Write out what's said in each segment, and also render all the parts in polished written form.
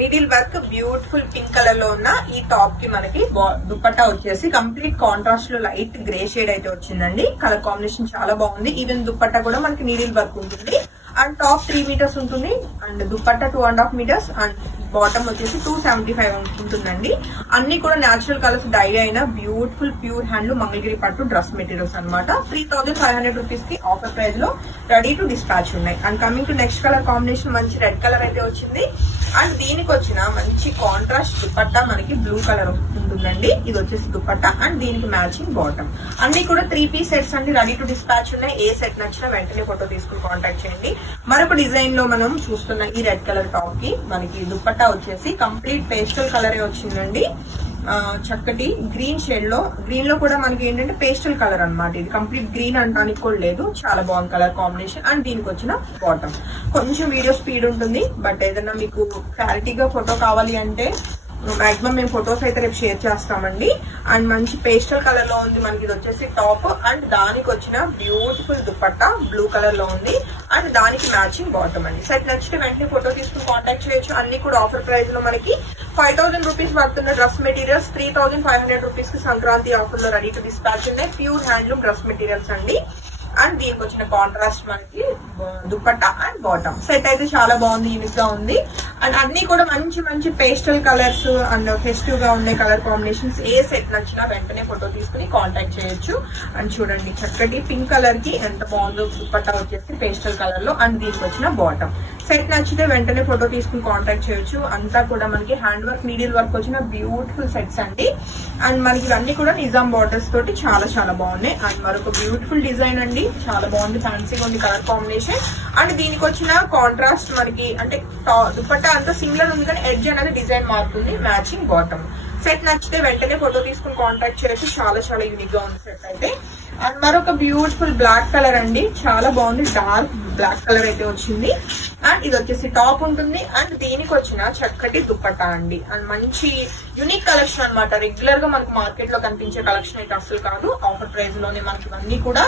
Needle work beautiful pink colour లో ఉన్న ఈ టాప్ కి మనకి దుపట్టా వచ్చేసి కంప్లీట్ కాంట్రాస్ట్ లో లైట్ గ్రే షేడ్ అయితే వచ్చిందండి. కలర్ కాంబినేషన్ చాలా బాగుంది. ఈవెన్ దుపట్టా కూడా మనకి నీడిల్ వర్క్ ఉంటుంది అండ్ టాప్ 3 మీటర్స్ ఉంటుంది and dupatta 2.5 meters and bottom వచ్చేసి 275 ఉంటుందండి. అన్ని కూడా న్యాచురల్ కలర్స్ డై అయిన బ్యూటిఫుల్ ప్యూర్ హ్యాండ్ మంగళగిరి పట్టు డ్రెస్ మెటీరియల్స్ అనమాట. 3500 రూపీస్ కి ఆఫర్ ప్రైస్ లో రెడీ టు డిస్పాచ్ ఉన్నాయి. And coming to next colour combination మంచి రెడ్ కలర్ అయితే వచ్చింది అండ్ దీనికి వచ్చిన మంచి కాంట్రాస్ట్ దుపట్టా మనకి బ్లూ కలర్ ఉంటుందండి. ఇది వచ్చేసి దుపట్టా అండ్ దీనికి మ్యాచింగ్ బాటమ్. అన్ని కూడా 3 పీస్ సెట్స్ అండి రెడీ టు డిస్పాచ్ ఉన్నాయి. ఏ సెట్ నచ్చినా వెంటనే ఫోటో తీసుకుని కాంటాక్ట్ చేయండి. మరొక డిజైన్ లో మనం చూస్తున్న ఈ రెడ్ కలర్ టాప్ కి మనకి దుపట్టా వచ్చేసి కంప్లీట్ పేస్టల్ కలర్ వచ్చిందండి. చక్కటి గ్రీన్ షేడ్ లో గ్రీన్ లో కూడా మనకి ఏంటంటే పేస్టల్ కలర్ అన్నమాట. ఇది కంప్లీట్ గ్రీన్ అంటానికి కూడా లేదు. చాలా బాగుంది కలర్ కాంబినేషన్ అండ్ దీనికి వచ్చిన బాటమ్. కొంచెం వీడియో స్పీడ్ ఉంటుంది బట్ ఏదైనా మీకు క్లారిటీగా ఫోటో కావాలి అంటే మాక్సిమం మేము ఫొటోస్ అయితే రేపు షేర్ చేస్తామండి. అండ్ మంచి పేస్టల్ కలర్ లో ఉంది మనకి. ఇది వచ్చేసి టాప్ అండ్ దానికి వచ్చిన బ్యూటిఫుల్ దుపట్టా బ్లూ కలర్ లో ఉంది అండ్ దానికి మ్యాచింగ్ బాటమ్ అండి. సెట్ నచ్చితే వెంటనే ఫోటో తీసుకుని కాంటాక్ట్ చేయొచ్చు. అన్ని కూడా ఆఫర్ ప్రైస్ లో మనకి 5000 రూపీస్ పడుతున్న డ్రెస్ మెటీరియల్స్ 3500 రూపీస్ కి సంక్రాంతి ఆఫర్ లో రెడీ టు డిస్పాచ్ ఉన్నాయి. ప్యూర్ హ్యాండ్లూమ్ డ్రెస్ మెటీరియల్స్ అండి. అండ్ దీనికి వచ్చిన కాంట్రాస్ట్ మనకి దుపట్టా అండ్ బాటమ్. సెట్ అయితే చాలా బాగుంది, యూనిక్ గా ఉంది. అండ్ అన్ని కూడా మంచి మంచి పేస్టల్ కలర్స్ అండ్ ఫెస్టివ్ గా ఉండే కలర్ కాంబినేషన్స్. ఏ సెట్ నచ్చినా వెంటనే ఫోటో తీసుకుని కాంటాక్ట్ చేయొచ్చు. అండ్ చూడండి చక్కటి పింక్ కలర్ కి ఎంత బాగుందో దుపట్టా వచ్చేసి పేస్టల్ కలర్ లో అండ్ దీనికి వచ్చిన బాటమ్. సెట్ నచ్చితే వెంటనే ఫోటో తీసుకుని కాంటాక్ట్ చేయొచ్చు. అంతా కూడా మనకి హ్యాండ్ వర్క్ నీడిల్ వర్క్ వచ్చిన బ్యూటిఫుల్ సెట్స్ అండి. అండ్ మనకి ఇవన్నీ కూడా నిజాం బార్డర్స్ తోటి చాలా చాలా బాగున్నాయి. అండ్ మరొక బ్యూటిఫుల్ డిజైన్ అండి. చాలా బాగుంది, ఫ్యాన్సీగా ఉంది కలర్ కాంబినేషన్. అండ్ దీనికి వచ్చిన కాంట్రాస్ట్ మనకి అంటే దుపట్టా అంతా సింగిల్ ఉంది కానీ ఎడ్జ్ అనేది డిజైన్ మారుతుంది. Matching bottom. సెట్ నచ్చితే వెంటనే ఫోటో తీసుకుని కాంటాక్ట్ చేయొచ్చు. చాలా చాలా యూనిక్ గా ఉంది సెట్ అయితే. అండ్ మరొక బ్యూటిఫుల్ బ్లాక్ కలర్ అండి. చాలా బాగుంది, డార్క్ బ్లాక్ కలర్ అయితే వచ్చింది. అండ్ ఇది వచ్చేసి టాప్ ఉంటుంది అండ్ దీనికి వచ్చిన చక్కటి దుపట్టా అండి. అండ్ మంచి యూనిక్ కలెక్షన్ అనమాట. రెగ్యులర్ గా మనకు మార్కెట్ లో కనిపించే కలెక్షన్ అయితే అసలు కాదు. ఆఫర్ ప్రైస్ లోనే మనకి ఇవన్నీ కూడా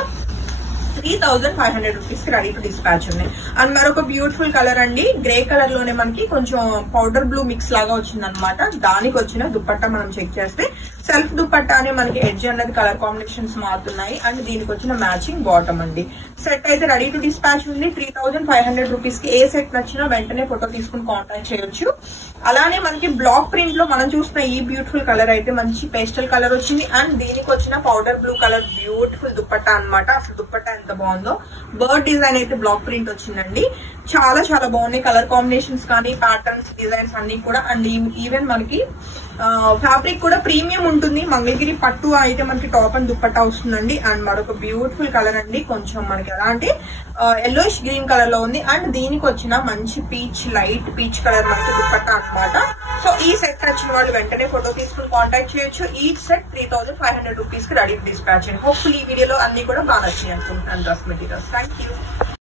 3500 రూపీస్ కి రెడీ టు డిస్పాచ్ ఉన్నాయి. అండ్ మరొక బ్యూటిఫుల్ కలర్ అండి. గ్రే కలర్ లోనే మనకి కొంచెం పౌడర్ బ్లూ మిక్స్ లాగా వచ్చింది అనమాట. దానికి వచ్చిన దుపట్టా మనం చెక్ చేస్తే సెల్ఫ్ దుపట్టా అనే మనకి ఎడ్జ్ అనేది కలర్ కాంబినేషన్స్ మారుతున్నాయి. అండ్ దీనికి వచ్చిన మ్యాచింగ్ బాటమ్ అండి. సెట్ అయితే రెడీ టు డిస్పాచ్ ఉంది. 3500 రూపీస్ కి ఏ సెట్ నచ్చినా వెంటనే ఫోటో తీసుకుని కాంటాక్ట్ చేయొచ్చు. అలానే మనకి బ్లాక్ ప్రింట్ లో మనం చూస్తున్న ఈ బ్యూటిఫుల్ కలర్ అయితే మంచి పేస్టల్ కలర్ వచ్చింది. అండ్ దీనికి వచ్చిన powder blue colour beautiful dupatta అనమాట. అసలు దుపట్టా ఎంత బాగుందో. బర్డ్ డిజైన్ అయితే బ్లాక్ ప్రింట్ వచ్చిందండి. చాలా చాలా బాగున్నాయి కలర్ కాంబినేషన్స్ కానీ ప్యాటర్న్స్ డిజైన్స్ అన్ని కూడా. అండ్ ఈవెన్ మనకి ఫ్యాబ్రిక్ కూడా ప్రీమియం ఉంటుంది. మంగళగిరి పట్టు అయితే మనకి టాప్ అండ్ దుపట్టా వస్తుందండి. అండ్ మరొక బ్యూటిఫుల్ కలర్ అండి. కొంచెం మనకి ఎలా అంటే ఎల్లోయిష్ గ్రీన్ కలర్ లో ఉంది. అండ్ దీనికి వచ్చిన మంచి పీచ్ లైట్ పీచ్ కలర్ మనకి దుపట్టా అనమాట. సో ఈ సెట్ వచ్చిన వాళ్ళు వెంటనే ఫోటో తీసుకుని కాంటాక్ట్ చేయొచ్చు. ఈ సెట్ 3500 రూపీస్ కి రెడీ టు డిస్పాచ్. హోప్ఫుల్లీ ఈ వీడియోలో అన్ని కూడా బాగా నచ్చాయి అనుకుంటున్నాను డ్రెస్ మెటీరియల్స్. Thank you.